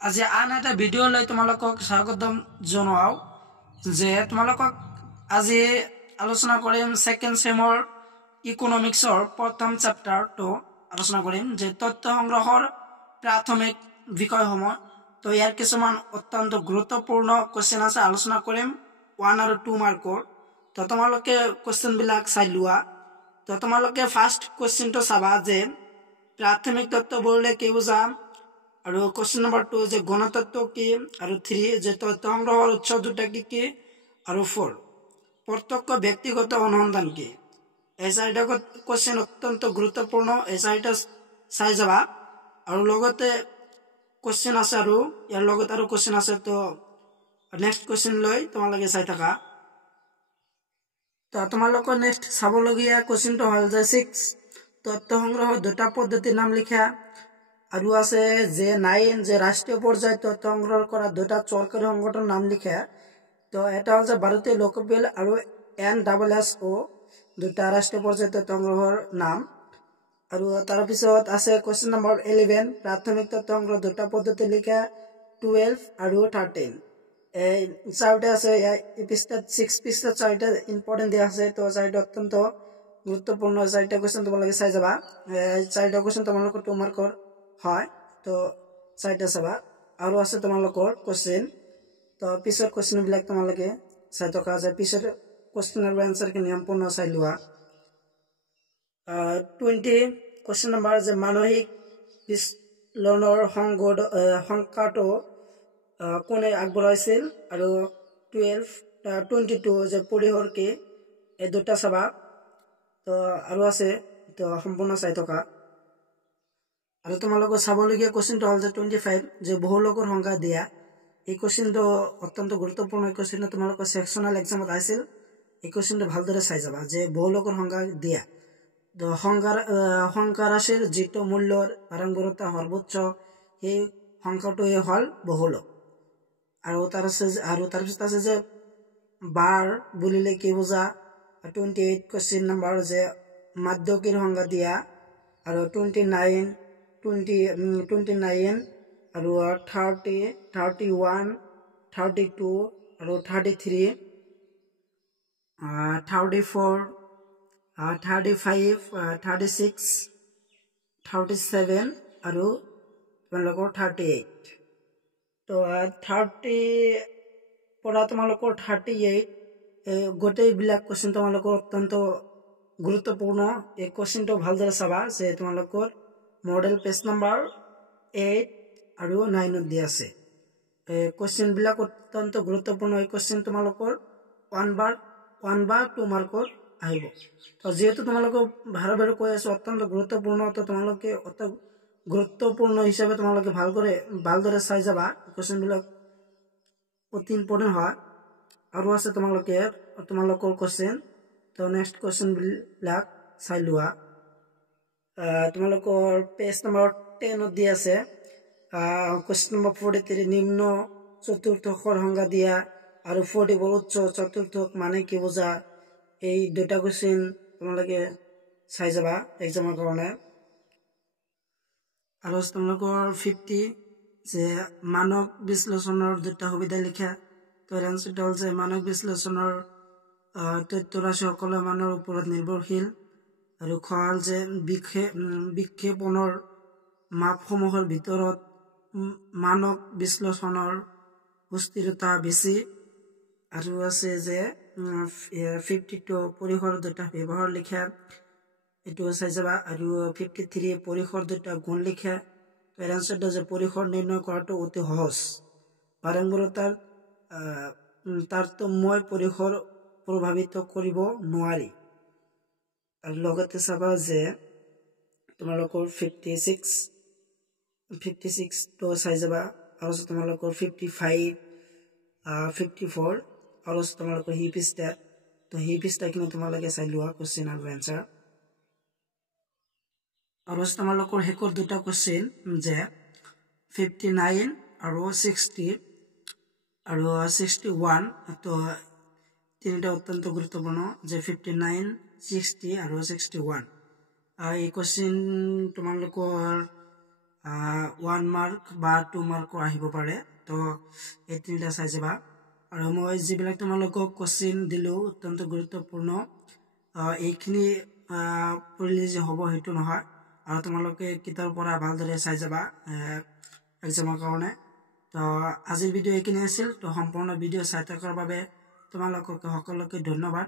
আজি আন এটা ভিডিঅ' লৈ তোমালোকক স্বাগতম জনাও যে তোমালোকক আজি আলোচনা কৰিম সেকেন্ড সেমৰ ইকোনমিক্সৰ প্ৰথম চেপ্টাৰটো আলোচনা কৰিম যে তথ্য সংগ্ৰহৰ প্ৰাথমিক বিষয়সমূহ তো ইয়াৰ কিছুমান অত্যন্ত গুৰুত্বপূৰ্ণ কোৱেশ্চন আছে আলোচনা কৰিম 1 আৰু 2 মাৰ্কৰ তো তোমালোকে কোৱেশ্চন বিলাক চাই লোৱা তো তোমালোকে ফাৰ্স্ট কোৱেশ্চনটো চাবা যে প্ৰাথমিক তথ্য বুলিলে কি বুজাম আৰু কোৱেশ্চন নম্বৰ 2 যে গণতত্ত্ব কি আৰু 3 যে তথ্য সংগ্ৰহৰ উৎস দুটা কি আৰু 4 প্ৰত্যক্ষ ব্যক্তিগত অনুসন্ধান কি এই চাৰিটা কোৱেশ্চন অত্যন্ত গুৰুত্বপূৰ্ণ এই চাৰিটা চাই যাবা আৰু লগতে কোৱেশ্চন আছে আৰু ইয়াৰ লগত আৰু কোৱেশ্চন আছে তো নেক্সট কোৱেশ্চন লৈ তোমালোকে চাই থাকা তো তোমালোকৰ নেক্সট চাবলগীয়া কোৱেশ্চনটো হ'ল যে 6 তথ্য সংগ্ৰহৰ দুটা পদ্ধতিৰ নাম লিখা আৰু আছে যে 9 যে ৰাষ্ট্ৰীয় পৰ্যায়ত তথ্য সংগ্ৰহ কৰা দুটা চৰকাৰী সংগঠনৰ নাম লিখা তো এটা হ'ল যে ভাৰতীয় লোকপিয়ল আৰু NSSO দুটা ৰাষ্ট্ৰীয় পৰ্যায়ত তথ্য সংগ্ৰহৰ নাম আৰু তাৰ পিছত আছে কোৱেশ্চন নম্বৰ 11 প্ৰাথমিক তথ্য সংগ্ৰহ দুটা পদ্ধতি লিখা 12 আৰু 13 এই চাৰিটা আছে এই পৃষ্ঠাত 6 পৃষ্ঠাত চাৰিটা ইম্পৰ্টেন্ট দিয়া আছে তো চাৰিটা অত্যন্ত গুৰুত্বপূৰ্ণ চাৰিটা কোৱেশ্চন তোমালোকে চাই যাবা এই চাৰিটা কোৱেশ্চন তোমালোকৰ 2 মাৰ্কৰ হয় তো চাৰিটা চাবা আৰু আছে তোমালোকৰ কোৱেশ্চন তো পিছৰ কোৱেশ্চন বিলাক তোমালোকে চাই থকা যায় পিছৰ কোৱেশ্চনৰ আনসাৰ কি সম্পূৰ্ণ চাই লোৱা 20 কোৱেশ্চন নম্বৰ যে মানসিক বিশ্লেষণৰ সংখ্যাটো কোনে আগবঢ়াইছিল আৰু 22 যে পৰিসৰ কি এই দুটা চাবা তো আৰু আছে তো সম্পূৰ্ণ চাই থকা আৰু তোমালোকৰ চাবলগীয়া কোৱেশ্চনটো হ'ল যে 25 যে বহুলোকৰ সংখ্যা দিয়া এই কোৱেশ্চনটো অত্যন্ত গুৰুত্বপূৰ্ণ কোৱেশ্চন তোমালোকৰ সেকশনাল এক্সামত আহিছিল এই কোৱেশ্চনটো ভালদৰে চাই যাবা যে বহুলোকৰ সংখ্যা দিয়া তো সংখ্যা ৰাশিৰ যিটো মূল্যৰ বাৰম্বাৰতা সৰ্বোচ্চ সেই সংখ্যাটোৱে হ'ল বহুলোক আৰু তাৰপিছত আছে যে বাৰ বুলিলে কি বুজা 28 কোৱেশ্চন নম্বৰ যে মাধ্যকিৰ সংখ্যা দিয়া আৰু 29 আৰু 30 31 32 আৰু 33 34 35 36 37 আৰু তোমালোকৰ 38 তো 30 পৰা তোমালোকৰ 38 গোটেইবিলাক কোৱেশ্চন তোমালোকৰ অত্যন্ত গুৰুত্বপূৰ্ণ এই কোৱেশ্চনটো ভালদৰে চাবা যে তোমালোকৰ মডেল পেজ নম্বৰ 8 আৰু 9 দিয়া আছে কোৱেশ্চন বিলাক অত্যন্ত গুৰুত্বপূৰ্ণ এই কোৱেশ্চন তোমালোকৰ 1 বা 2 মাৰ্কৰ আহিব তো যেহেতু তোমালোকক ভালদৰে কৈ আছো অত্যন্ত গুৰুত্বপূৰ্ণ তো তোমালোকে অত গুৰুত্বপূৰ্ণ হিচাপে তোমালোকে ভালদৰে চাই যাবা কোৱেশ্চন বিলাক অতি ইম্পৰ্টেন্ট হয় আৰু আছে তোমালোকৰ কোৱেশ্চন তো নেক্সট কোৱেশ্চন বিলাক চাই লোৱা তোমালোকৰ পেজ নম্বৰ 10 দিয়া আছে কোৱেশ্চন নম্বৰ 43 নিম্ন চতুৰ্থকৰ সংজ্ঞা দিয়া আৰু 44 উচ্চ চতুৰ্থক মানে কি বুজা এই দুটা কোৱেশ্চন তোমালোকে চাই যাবা এক্সামৰ কাৰণে আৰু তোমালোকৰ 50 যে মানক বিশ্লেষণৰ দুটা সুবিধা লিখা তো এনসাৰটো হ'ল যে মানক বিশ্লেষণৰ তথ্য ৰাশি সকলো মানৰ ওপৰত নিৰ্ভৰশীল আৰু খল যে বিক্ষেপণৰ মাপসমূহৰ ভিতৰত মানক বিশ্লেষণৰ সুস্থিৰতা বেছি আৰু আছে যে 52 পৰিসৰ দুটা ব্যৱহাৰ লিখা এটো চাই যাবা আৰু 53 পৰিসৰ দুটা গুণ লিখা তো এনসাৰটো যে পৰিসৰ নিৰ্ণয় কৰাটো অতি সহজ বাৰম্বাৰতাৰ তাৰতম্যই পৰিসৰ প্ৰভাৱিত কৰিব নোৱাৰি আৰু লগতে চাবা যে তোমালোকৰ 56 তো চাই যাবা আৰু তোমালোকৰ 55 54 আৰু তোমালোকৰ হি পৃষ্ঠা কিনে তোমালোকে চাই লোৱা কোৱেশ্চন আৰু এনসাৰ আৰু তোমালোকৰ হেকৰ দুটা কোৱেশ্চন যে 59 আৰু 60 আৰু 61 তো তিনিটা অত্যন্ত গুৰুত্বপূৰ্ণ যে 59 60 আৰু 61 এই কোৱেশ্চন তোমালোকৰ 1 মাৰ্ক বা 2 মাৰ্কৰ আহিব পাৰে তো এই তিনিটা চাই যাবা আৰু মই যিবিলাক তোমালোকক কোশ্চিন দিলো অত্যন্ত গুৰুত্বপূৰ্ণ এইখিনি পঢ়িলে যে হ'ব সেইটো নহয় আৰু তোমালোকে কিতাপৰ পৰা ভালদৰে চাই যাবা এক্সামৰ কাৰণে তো আজিৰ ভিডিঅ' এইখিনি আছিল তো সম্পূৰ্ণ ভিডিঅ' চাই থকাৰ বাবে তোমালোকক সকলোকে ধন্যবাদ